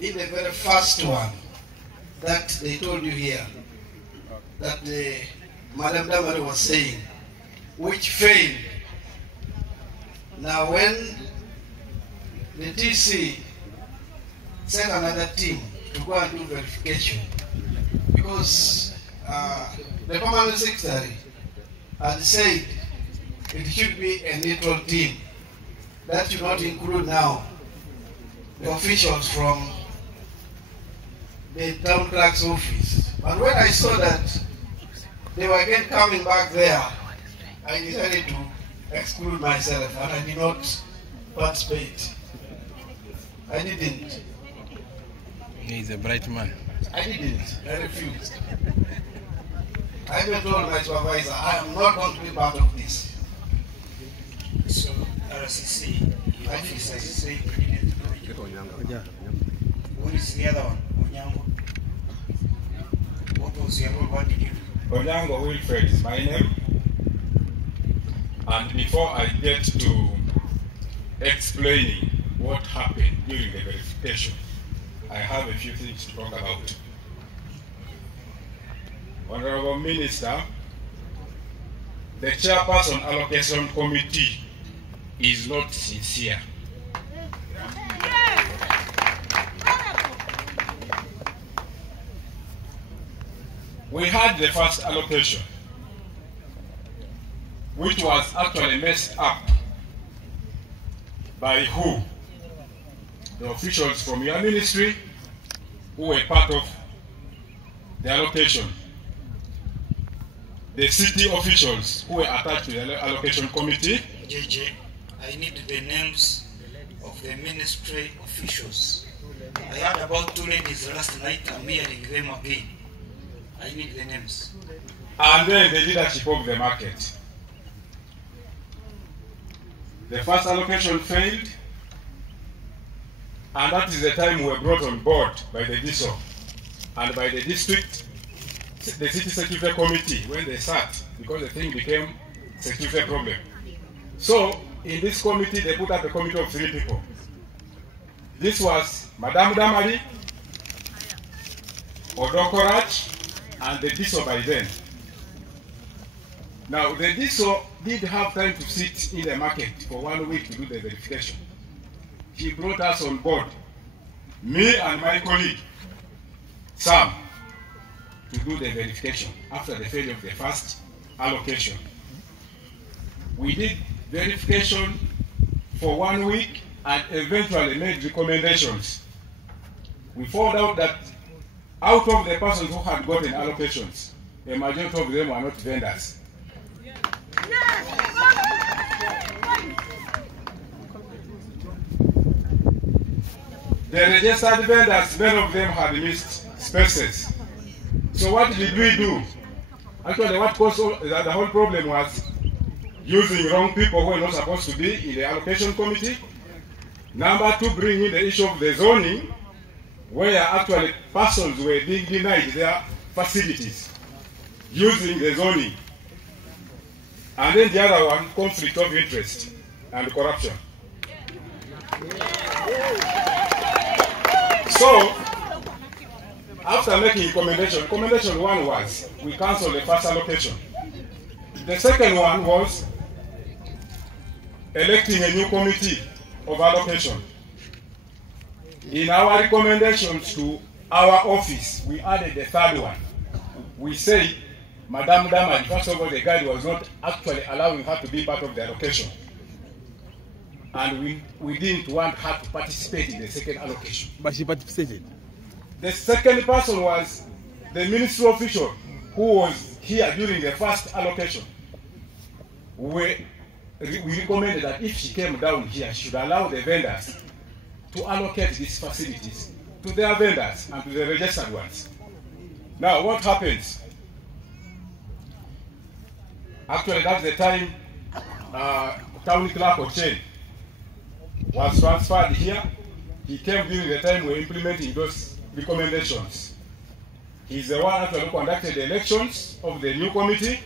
in the very first one that they told you here, that Madam Damari was saying, which failed. Now when the TC sent another team to go and do verification, because the permanent secretary had said it should be a neutral team that should not include now the officials from the town clerk's office. But when I saw that they were again coming back there, I decided to exclude myself and I did not participate. I didn't. He's a bright man. I didn't. I refused. I even told my supervisor, I am not going to be part of this. So, RCC, your officer said you needed to know. What is the other one? Onyango. What was your role? What did you do? Onyango Wilfred is my name. And before I get to explaining what happened during the verification, I have a few things to talk about. Honorable Minister, the chairperson allocation committee is not sincere. We had the first allocation, which was actually messed up by who? The officials from your ministry who were part of the allocation. The city officials who were attached to the allocation committee. JJ, I need the names of the ministry officials. I heard about 2 ladies last night. I'm hearing them again. I need the names. And then the leadership of the market. The first allocation failed, and that is the time we were brought on board by the DISO and by the district, the city security committee when they sat, because the thing became a security problem. So in this committee, they put up a committee of 3 people. This was Madam Damari, Odokorach, and the DISO by then. Now the DISO did have time to sit in the market for 1 week to do the verification. He brought us on board, me and my colleague, Sam, to do the verification after the failure of the first allocation. We did verification for 1 week and eventually made recommendations. We found out that out of the persons who had gotten allocations, a majority of them were not vendors. The registered vendors, many of them had missed spaces. So what did we do? Actually, what caused the whole problem was using wrong people who were not supposed to be in the allocation committee. Number 2, bringing in the issue of the zoning, where actually persons were being denied their facilities using the zoning. And then the other one, conflict of interest and corruption. So, after making recommendation 1 was, we cancelled the first allocation. The second one was electing a new committee of allocation. In our recommendations to our office, we added the 3rd one. We say, Madam Damari, first of all, the guide was not actually allowing her to be part of the allocation. And we didn't want her to participate in the second allocation. But she participated. The second person was the ministry official who was here during the first allocation. We recommended that if she came down here, she should allow the vendors to allocate these facilities to their vendors and to the registered ones. Now, what happens? Actually, that's the time Town Clerk Ochen was transferred here. He came during the time we were implementing those recommendations. He's the one actually who conducted the elections of the new committee.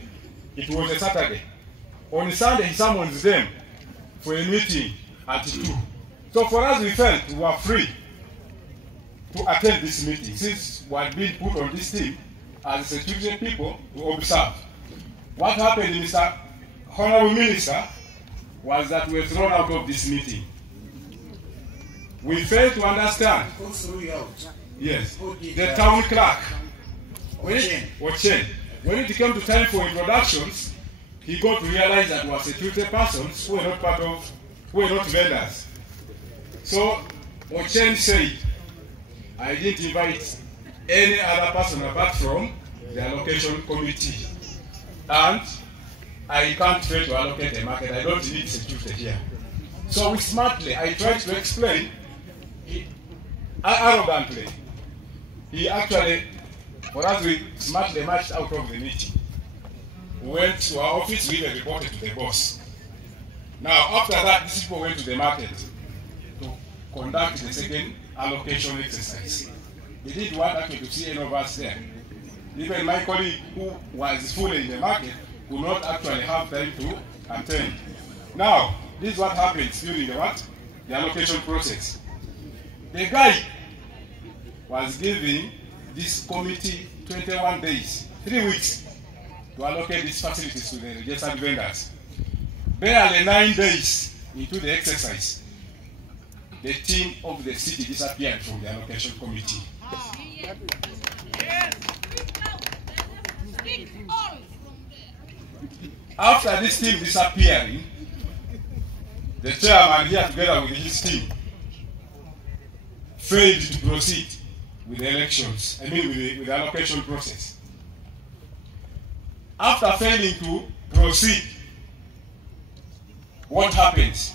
It was a Saturday. On Sunday, he summons them for a meeting at 2. So for us, we felt we were free to attend this meeting, since we had been put on this team as security people to observe. What happened, Mr. Honorable Minister, was that we were thrown out of this meeting. We failed to understand. Who threw you out? Yes, Who did the that? town clerk. Ochen. When it came to time for introductions, he got to realize that we were security persons who were not vendors. So Ochen said, I didn't invite any other person apart from the allocation committee. And I can't fail to allocate a market. I don't need security here. So we smartly, I tried to explain, arrogantly. He actually, for us, we smartly marched out of the meeting. We went to our office, we reported to the boss. Now, after that, these people went to the market to conduct the second allocation exercise. They didn't want actually to see any of us there. Even my colleague who was fully in the market could not actually have time to attend. Now, this is what happens during the what? The allocation process. The guy was giving this committee 21 days, 3 weeks, to allocate these facilities to the registered vendors. Barely 9 days into the exercise, the team of the city disappeared from the allocation committee. After this team disappearing, the chairman here together with his team failed to proceed with the elections, with the allocation process. After failing to proceed, what happens?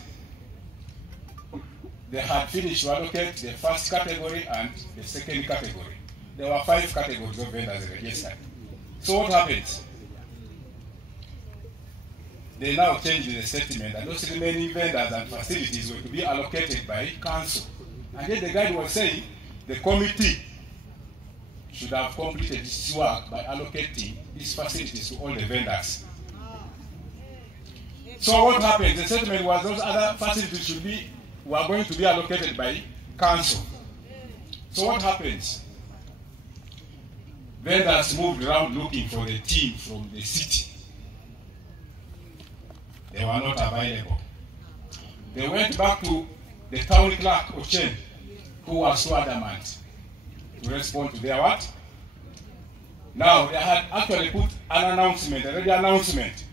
They had finished to allocate the first category and the second category. There were 5 categories of vendors registered. So what happens? They now changed the statement that those remaining vendors and facilities were to be allocated by council. And then the guy was saying the committee should have completed this work by allocating these facilities to all the vendors. So what happened? The statement was those other facilities were going to be allocated by council. So what happens? Vendors moved around looking for the team from the city. They were not available. They went back to the town clerk, Ochen, who was so adamant to respond to their what? Now, they had actually put an announcement, a radio announcement,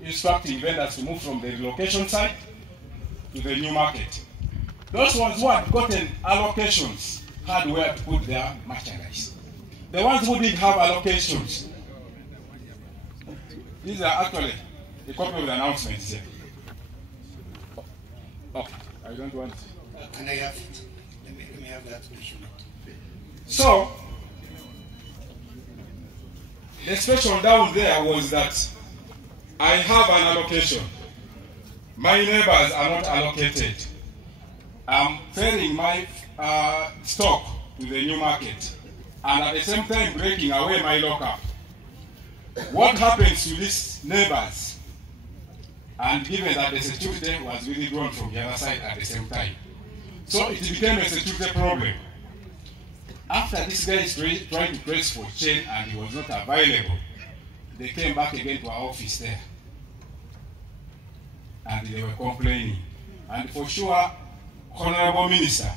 instructing vendors to move from the relocation site to the new market. Those ones who had gotten allocations had where to put their merchandise. The ones who didn't have allocations, these are actually a copy of the announcements here. Okay, I don't want it. Can I have it? Let me have that document. So, the situation down there was that I have an allocation. My neighbors are not allocated. I'm ferrying my stock to the new market and at the same time breaking away my lockup. What happens to these neighbors? And given that the security was really drawn from the other side at the same time. So it became a security problem. After this guy is trying to press for chain and he was not available, they came back again to our office there. And they were complaining. And for sure, Honorable Minister,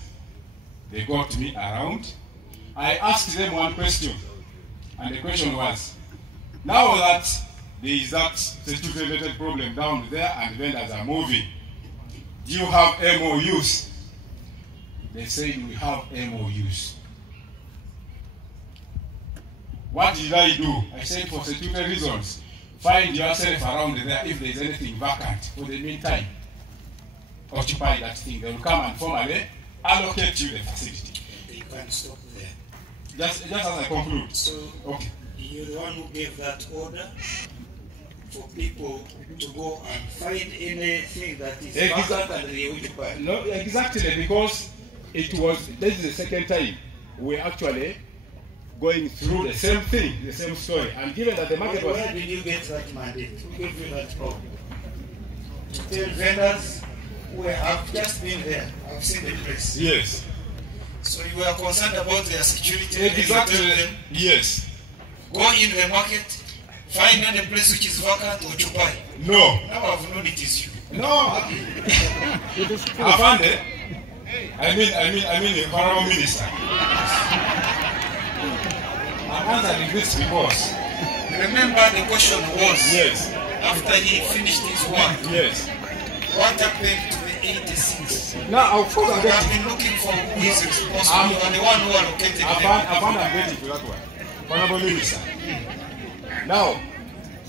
they got me around. I asked them one question. And the question was, now that there is that security-related problem down there and vendors are moving, do you have MOUs? They said we have MOUs. What did I do? I said for security reasons, find yourself around there if there is anything vacant. For the meantime, occupy that thing. They will come and formally allocate you the facility. You can stop there. Just as I conclude. So, okay. You're the one who gave that order for people to go and find anything that is vacant and they occupy. No, exactly, because this is the second time we're actually going through the same thing, the same story. And given that the market was... Where did you get that mandate? Who gave you that problem? To tell vendors who have just been there, I've seen the press. Yes. So you you were concerned about their security. Exactly. Yes. Go in the market, find any place which is vacant, occupy. No. Now I've known it is you. No. Afande. I mean the honorable minister. I'm answering this because. Remember the question was. Yes. After he finished his work. Yes. What happened to the 86? Now, of course, I've been looking for who is responsible. You are the one who allocated them. I'm getting to that one. Honorable Minister. Now,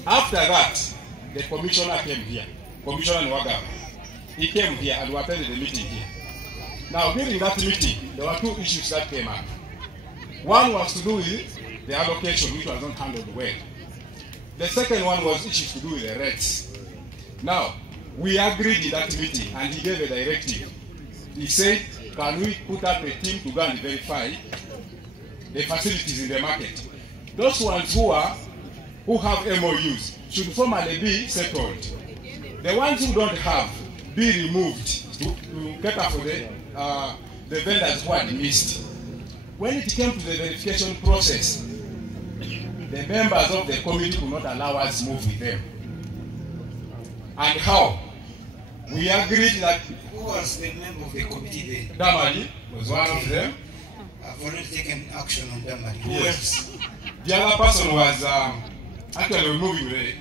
after that, the commissioner came here. Commissioner Nwagam. He came here and we attended the meeting here. Now, during that meeting, there were two issues that came up. One was to do with the allocation, which was not handled well. The second one was issues to do with the rates. Now, we agreed in that meeting and he gave a directive. He said, can we put up a team to go and verify the facilities in the market? Those ones who have MOUs should formally be settled. The ones who don't have, be removed to cater for the vendors who had missed. When it came to the verification process, the members of the committee could not allow us to move with them. And how? We agreed that... Who was the member of the committee then? Damali was one of them. I've already taken action on Damali. Who Yes. else? The other person was actually removing the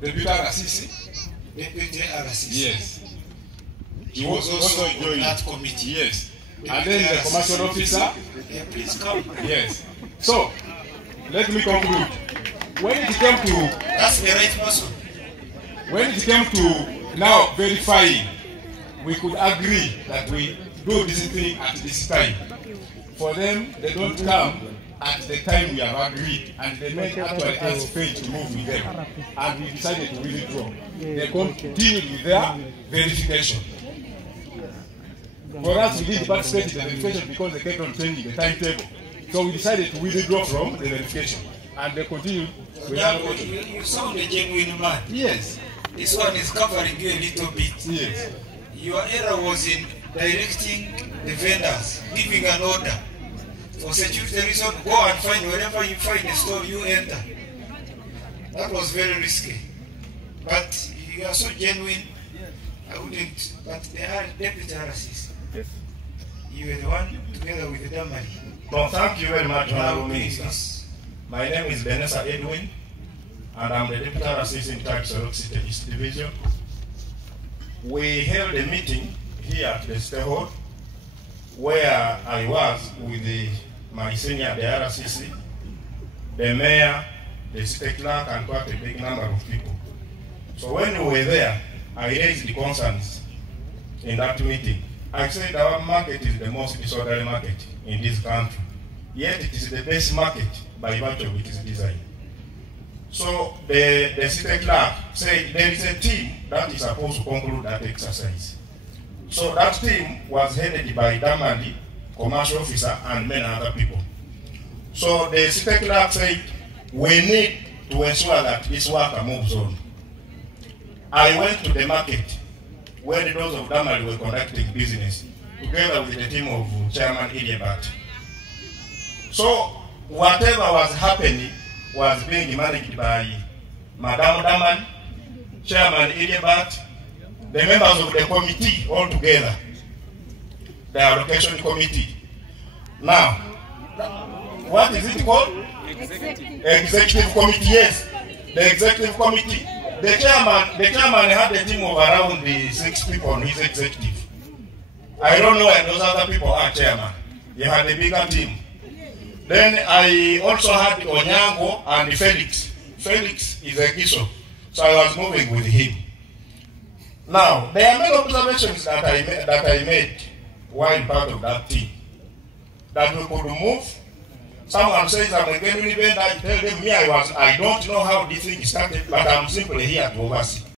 Deputy RCC. Deputy RCC. Yes. He was also on that committee. Yes. And then the commercial officer. Yeah, please come. Yes. So, let me conclude. When it came to... That's the right person. When it came to now verifying, we could agree that we do this thing at this time. For them, they don't come at the time we have agreed, and they make actually us pay to move with them. And we decided to withdraw. They continued with their verification. For us, we didn't participate in the verification because they kept on changing the timetable. So we decided to withdraw from the verification. And they continued with our... You sound a genuine man. Yes. This one is covering you a little bit. Yes. Your error was in directing the vendors, giving an order. For security reason, go and find wherever you find a store, you enter. That was very risky. But you are so genuine, I wouldn't. But they are deputy RCs. Yes. You were the one together with the Damali. No, thank you very much, Honorable Minister. My name is Benessa Edwin, and I'm the Deputy RCC in charge of Soroti East Division. We held a meeting here at the State Hall where I was with my senior at the RCC, the mayor, the state clerk, and quite a big number of people. So when we were there, I raised the concerns in that meeting. I said our market is the most disorderly market in this country, yet it is the best market by virtue of its design. So the state clerk said there is a team that is supposed to conclude that exercise. So that team was headed by Damali, commercial officer, and many other people. So the state clerk said, we need to ensure that this worker moves on. I went to the market where those of Damali were conducting business, together with the team of Chairman Iliabat. So whatever was happening was being managed by Madam Damali, Chairman Iliabat, the members of the committee all together, the allocation committee. Now, what is it called? Executive committee, yes. The executive committee. The chairman had a team of around 6 people on his executive. I don't know where those other people are chairman. He had a bigger team. Then I also had Onyango and Felix. Felix is a Giso, so I was moving with him. Now, there are many observations that I made while part of that team. That we could move. Someone says I'm a genuine vendor, I tell them, I don't know how this thing started, but I'm simply here to oversee.